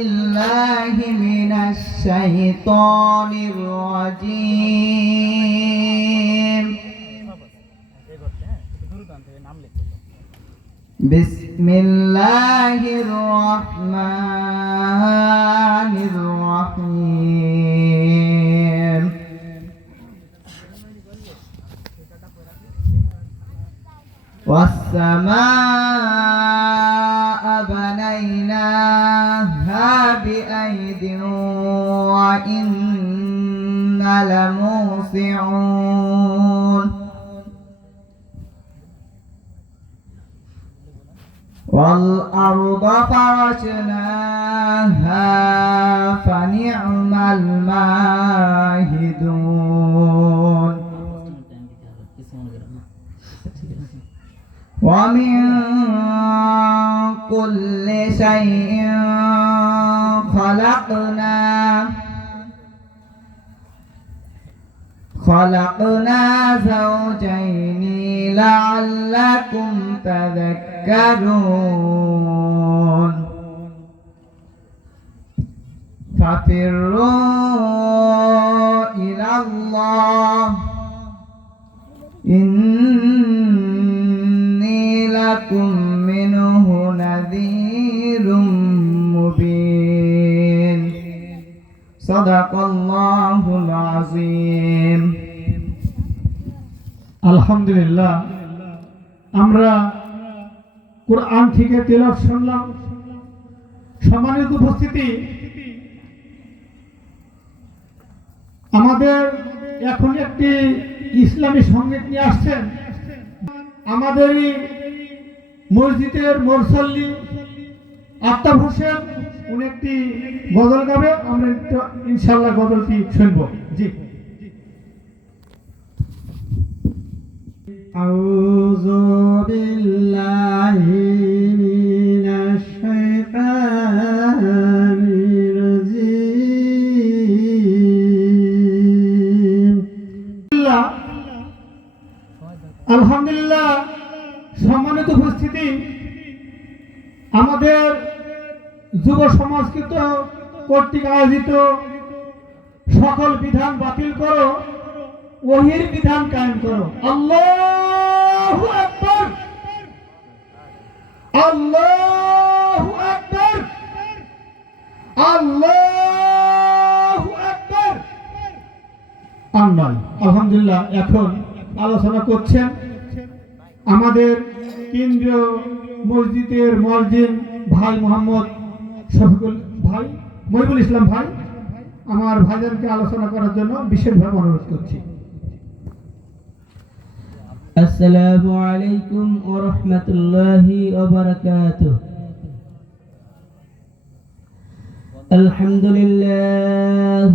الله من الشيطان الرجيم. بسم الله الرحمن الرحيم. والسماء لموسعون والأرض فرشناها فنعم الماهدون. ومن كل شيء خلقنا زوجين لعلكم تذكرون ففروا إلى الله إني لكم منه نذير مبين صدق الله العظيم আলহামদুলিল্লাহ। আমরা কোরআন থেকে তেলাপ শুনলাম। সম্মানিত উপস্থিতি, আমাদের এখন একটি ইসলামী সংগীত নিয়ে আসছেন। আমাদের মসজিদের মোরসাল্লি আফতাব হোসেন, উনি একটি গজল গাবে, আমরা ইনশাল্লাহ গজলটি শুনব। জি। أعوذ بالله من الشيطان الرجيم আলহামদুলিল্লাহ আলহামদুলিল্লাহ সম্মানিত উপস্থিতি আমাদের যুব সমাজকৃত কর্তৃক আয়োজিত সকল বিধান বাতিল করো ওহির বিধান কায়েম করো আল্লাহু আলহামদুলিল্লাহ, এখন আলোচনা করছেন আমাদের কেন্দ্রীয় মসজিদের মসজিদ ভাই মোহাম্মদ শফিকুল, ভাই মহিবুল ইসলাম ভাই, আমার ভাইজানকে আলোচনা করার জন্য বিশেষভাবে অনুরোধ করছি। السلام عليكم ورحمة الله وبركاته. الحمد لله.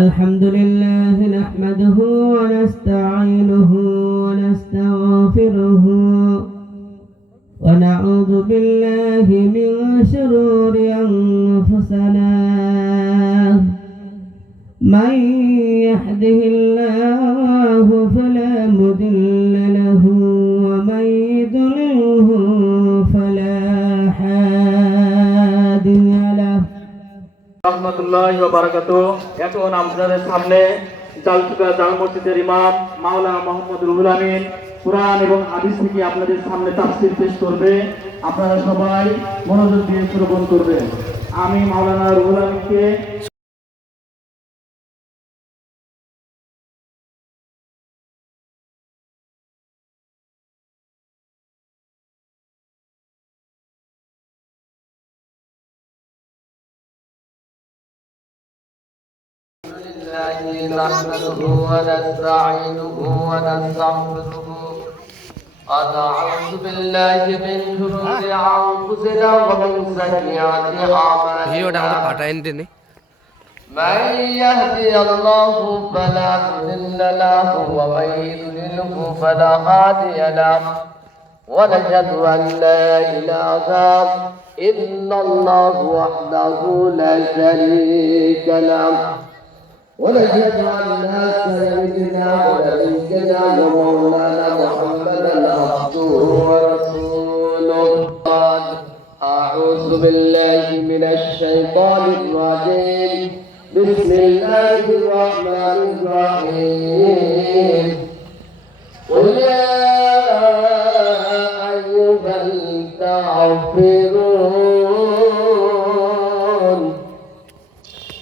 الحمد لله نحمده ونستعينه ونستغفره ونعوذ بالله من شرور أنفسنا. من يهده الله রহমতুল্লাহ বারাকাত এখন আপনাদের সামনে জালটুকা জাল মসজিদের ইমাম মাওলানা মোহাম্মদ রুহুল আমিন কোরআন এবং হাদিস থেকে আপনাদের সামনে তাফসির পেশ করবে। আপনারা সবাই মনোযোগ দিয়ে শ্রবণ করবেন। আমি মাওলানা রুহুল আমিনকে نحمده ونستعينه ونستغفره ونعوذ بالله من شرور أنفسنا ومن سيئات أعمالنا. من يهدي الله فلا مضل له ومن يضلله فلا هادي له. ونشهد أن لا إله إلا الله وحده لا شريك له. ونشهد ان سيدنا ونبينا ومولانا محمدا عبده ورسوله. بالله من الشيطان الرجيم. بسم الله الرحمن الرحيم. قل يا أيها الكافرون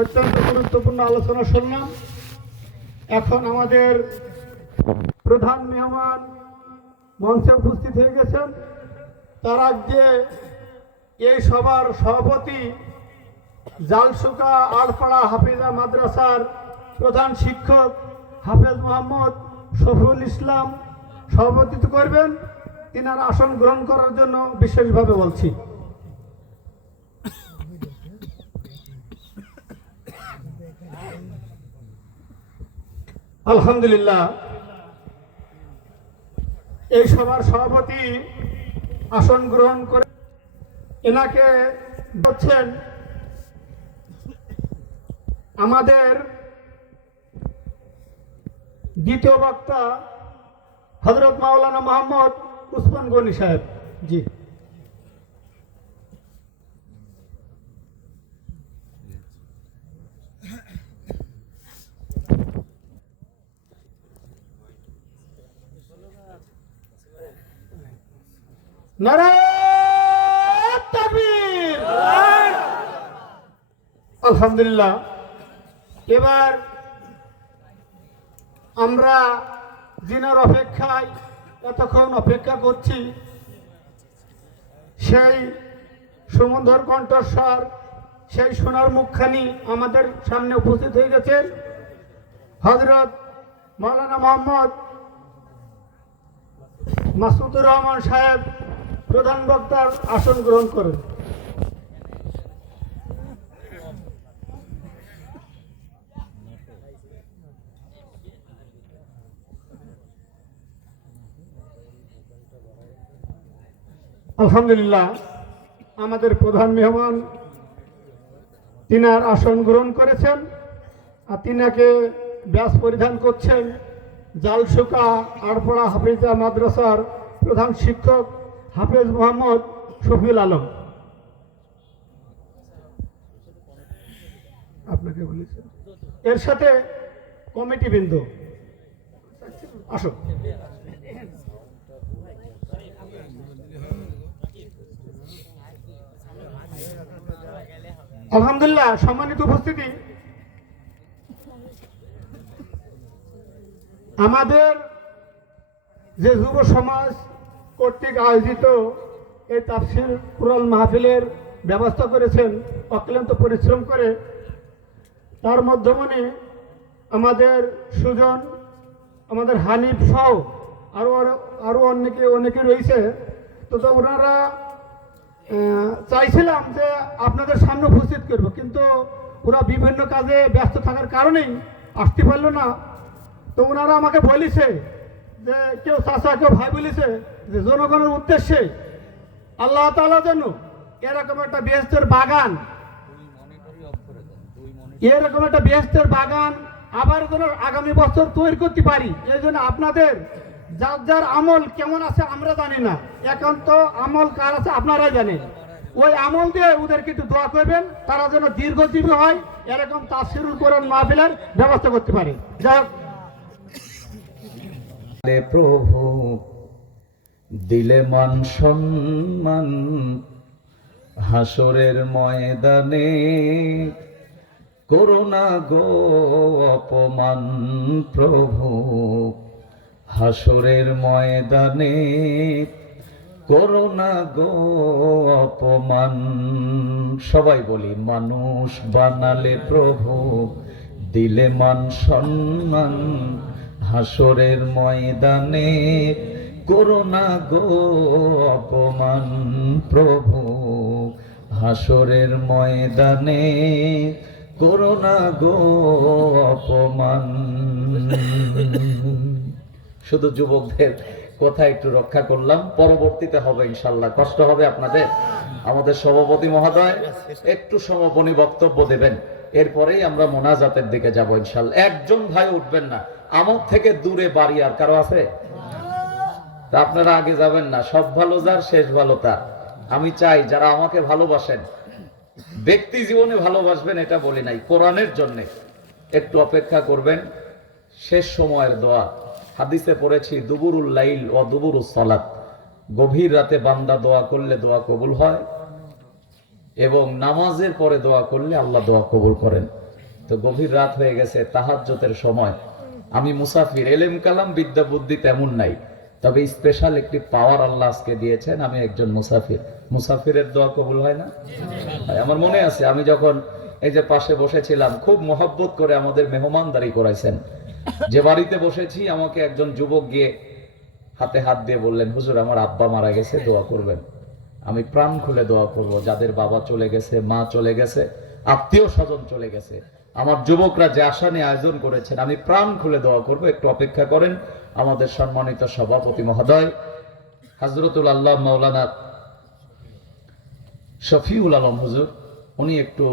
অত্যন্ত গুরুত্বপূর্ণ আলোচনা শুনলাম। এখন আমাদের প্রধান মেহমান মঞ্চে উপস্থিত হয়ে গেছেন। তার আগে এই সভার সভাপতি জালসুকা আলপাড়া হাফিজা মাদ্রাসার প্রধান শিক্ষক হাফেজ মোহাম্মদ শফিউল ইসলাম সভাপতিত্ব করবেন। তিনার আসন গ্রহণ করার জন্য বিশেষভাবে বলছি। আলহামদুলিল্লাহ। এই সভার সভাপতি আসন গ্রহণ করে এনাকে বলছেন, আমাদের দ্বিতীয় বক্তা হজরত মাওলানা মোহাম্মদ উসমান গনি সাহেব। জি। আলহামদুলিল্লাহ। এবার আমরা দিনের অপেক্ষায় এতক্ষণ অপেক্ষা করছি, সেই সুমন্ধর কণ্ঠস্বর, সেই সোনার মুখখানি আমাদের সামনে উপস্থিত হয়ে গেছেন হজরত মৌলানা মোহাম্মদ মাসুদুর রহমান সাহেব। প্রধান বক্তার আসন গ্রহণ করেন। আলহামদুলিল্লাহ, আমাদের প্রধান মেহমান তিনার আসন গ্রহণ করেছেন আর তিনাকে ব্যাস পরিধান করছেন জালসুকা আড়পড়া হাফিজা মাদ্রাসার প্রধান শিক্ষক হাফেজ মোহাম্মদ শফিউল আলম। আপনাকে বলেছেন এর সাথে কমিটি বৃন্দ। আসো। আলহামদুলিল্লাহ, সম্মানিত উপস্থিতি। আমাদের যে যুব সমাজ কর্তৃক আয়োজিত এই তাফসির কুরাল মাহফিলের ব্যবস্থা করেছেন, অক্লান্ত পরিশ্রম করে। তার মাধ্যমে আমাদের সুজন, আমাদের হানিফ সহ আরও আরও অনেকে অনেকে রয়েছে। তো তো ওনারা চাইছিলাম যে আপনাদের সামনে উপস্থিত করব, কিন্তু ওরা বিভিন্ন কাজে ব্যস্ত থাকার কারণেই আসতে পারল না। তো ওনারা আমাকে বলেছে যে কেউ চাষা কেউ ভাই বলেছে যে জনগণের উদ্দেশ্যে আল্লাহ তালা যেন এরকম একটা বেহস্তের বাগান, এরকম একটা বেহস্তের বাগান আবার যেন আগামী বছর তৈরি করতে পারি। এই জন্য আপনাদের যার যার আমল কেমন আছে আমরা জানি না। একান্ত আমল কার আছে আপনারাই জানেন। ওই আমল দিয়ে ওদেরকে একটু দোয়া করবেন, তারা যেন দীর্ঘজীবী হয়, এরকম তাসিরুল কোরআন মাহফিলের ব্যবস্থা করতে পারে। যাই হোক। দিলে প্রভু, দিলে মান সম্মান, হাসরের ময়দানে করোনা গো অপমান, প্রভু, হাসরের ময়দানে করোনা গো অপমান। সবাই বলি, মানুষ বানালে প্রভু, দিলে মান সম্মান হাসরের ময়দানে করোনা গো অপমান প্রভু। হাসরের ময়দানে করোনা গো অপমান। শুধু যুবকদের কথা একটু রক্ষা করলাম, পরবর্তীতে হবে ইনশাল্লাহ। কষ্ট হবে আপনাদের। আমাদের সভাপতি মহোদয়, একটু সমাপনী বক্তব্য দেবেন। এরপরেই আমরা মোনাজাতের দিকে যাব ইনশাল্লাহ। একজন ভাই উঠবেন না। আমার থেকে দূরে বাড়ি আর কারও আছে? তা আপনারা আগে যাবেন না। সব ভালো যার, শেষ ভালো তার। আমি চাই যারা আমাকে ভালোবাসেন, ব্যক্তি জীবনে ভালোবাসবেন, এটা বলি নাই, কোরআনের জন্য একটু অপেক্ষা করবেন। শেষ সময়ের দোয়া। হাদিসে পড়েছি, দুবুরুল লাইল ও দুবুরুল সালাত। গভীর রাতে বান্দা দোয়া করলে দোয়া কবুল হয়। এবং নামাজের পরে দোয়া করলে আল্লাহ দোয়া কবুল করেন। তো গভীর রাত হয়ে গেছে তাহাজ্জতের সময়। আমি মুসাফির, এলেম কালাম, বিদ্যা বুদ্ধি তেমন নাই। তবে স্পেশাল একটি পাওয়ার আল্লাহ আজকে দিয়েছেন, আমি একজন মুসাফির। মুসাফিরের দোয়া কবুল হয় না? আমার মনে আছে, আমি যখন এই যে পাশে বসেছিলাম, খুব মহব্বত করে আমাদের মেহমানদারি করাইছেন। যে বাড়িতে বসেছি, আমাকে একজন যুবক গিয়ে হাতে হাত দিয়ে বললেন, হুজুর, আমার আব্বা মারা গেছে, দোয়া করবেন। আমি প্রাণ খুলে দোয়া করব, যাদের বাবা চলে গেছে, মা চলে গেছে, আত্মীয় স্বজন চলে গেছে, আমার যুবকরা যে আশা নিয়ে আয়োজন করেছেন, আমি প্রাণ খুলে দোয়া করব, একটু অপেক্ষা করেন, আমাদের সম্মানিত সভাপতি মহোদয় হাজরতুল আল্লাহ মাওলানা শফিউল আলম হুজুর, উনি একটু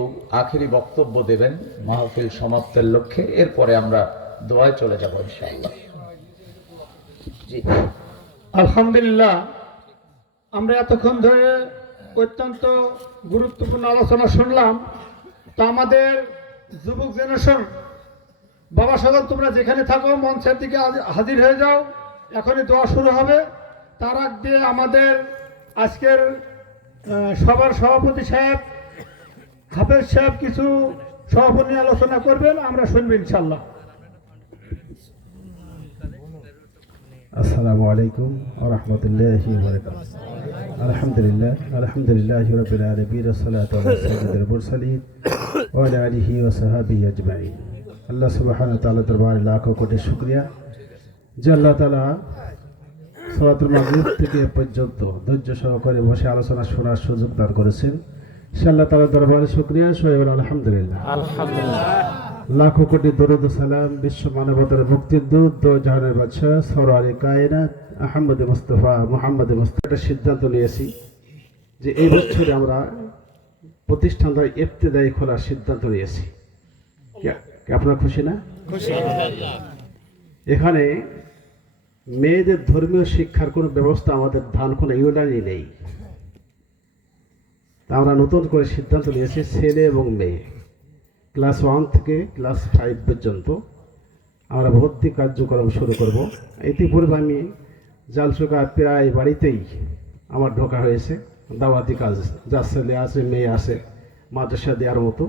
আখেরি বক্তব্য দেবেন মাহফিল সমাপ্তের লক্ষ্যে, এরপরে আমরা দোয়ায় চলে যাব ইনশাআল্লাহ। আলহামদুলিল্লাহ আমরা এতক্ষণ ধরে অত্যন্ত গুরুত্বপূর্ণ আলোচনা শুনলাম। তো আমাদের যুবক জেনারেশন, বাবা সাগর তোমরা যেখানে থাকো, মঞ্চের দিকে হাজি- হাজির হয়ে যাও। এখনই দোয়া শুরু হবে। তার আগ দিয়ে আমাদের আজকের সবার সভাপতি সাহেব, হাফেজ সাহেব কিছু সভাপতি আলোচনা করবেন, আমরা শুনব ইনশাল্লাহ আসসালামু আলাইকুম ওরহমতুল্লাহি ওবরাকাতুহু আলহামদুলিল্লাহ আলহামদুলিল্লাহ আল্লাহ শুকরিয়া। মাগরিব থেকে পর্যন্ত ধৈর্য সহকারে বসে আলোচনা শোনার সুযোগ দান করেছেন। সে আল্লাহ তাআলার দরবারে শুকরিয়া বলে আলহামদুলিল্লাহ। লাখো কোটি দরুদ সালাম বিশ্ব মানবতার মুক্তির দূত দো জাহানের বাদশাহ সরারি কায়নাত আহমদ মুস্তফা মোহাম্মদ মুস্তফা। একটা সিদ্ধান্ত নিয়েছি যে এই বছরে আমরা প্রতিষ্ঠানটা ইফতেদায়ী খোলার সিদ্ধান্ত নিয়েছি। আপনারা খুশি না? এখানে মেয়েদের ধর্মীয় শিক্ষার কোনো ব্যবস্থা আমাদের ধান কোনো ইউনিয়নই নেই। আমরা নতুন করে সিদ্ধান্ত নিয়েছি ছেলে এবং মেয়ে। ক্লাস ওয়ান থেকে ক্লাস ফাইভ পর্যন্ত আমরা ভর্তি কার্যক্রম শুরু করব। ইতিপূর্বে আমি জালসুকা প্রায় বাড়িতেই আমার ঢোকা হয়েছে। দাওয়াতি কাজ যার ছেলে আছে, মেয়ে আছে, মাদ্রাসা দেওয়ার মতো।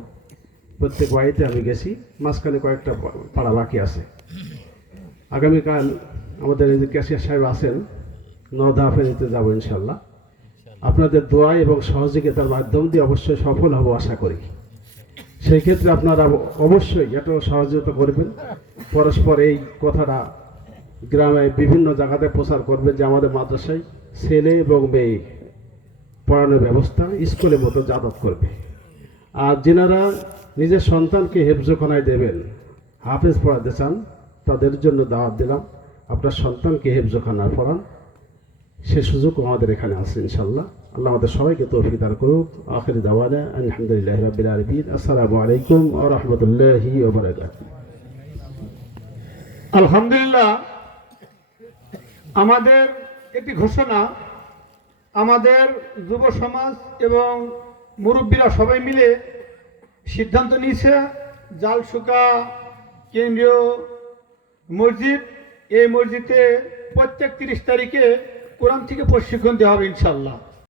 প্রত্যেক বাড়িতে আমি গেছি, মাঝখানে কয়েকটা পাড়া বাকি আছে। আগামীকাল আমাদের ক্যাশিয়ার সাহেব আছেন নদা ফেরিতে যাব ইনশাল্লাহ। আপনাদের দোয়া এবং সহযোগিতার মাধ্যম দিয়ে অবশ্যই সফল হব আশা করি। সেই ক্ষেত্রে আপনারা অবশ্যই এত সহযোগিতা করবেন। পরস্পর এই কথাটা গ্রামে বিভিন্ন জায়গাতে প্রচার করবে যে আমাদের মাদ্রাসায় ছেলে এবং মেয়ে পড়ানোর ব্যবস্থা স্কুলের মতো যাতায়াত করবে। আর যেনারা নিজের সন্তানকে হেফজোখানায় দেবেন, হাফেজ পড়াতে চান, তাদের জন্য দাওয়াত দিলাম। আপনার সন্তানকে হেফজোখানায় পড়ান, সে সুযোগ আমাদের এখানে আছে ইনশাল্লাহ। আল্লাহ আমাদের সবাইকে তৌফিক দান করুক। আখির দাওয়ানা আলহামদুলিল্লাহ রাব্বিল আলামিন। আসসালামু আলাইকুম ওয়া রাহমাতুল্লাহি আলহামদুলিল্লাহ, আমাদের একটি ঘোষণা, আমাদের যুব সমাজ এবং মুরব্বীরা সবাই মিলে সিদ্ধান্ত নিয়েছে জালসুকা কেন্দ্রীয় মসজিদ, এই মসজিদে প্রত্যেক তিরিশ তারিখে কোরআন থেকে প্রশিক্ষণ দেওয়া হবে ইনশাল্লাহ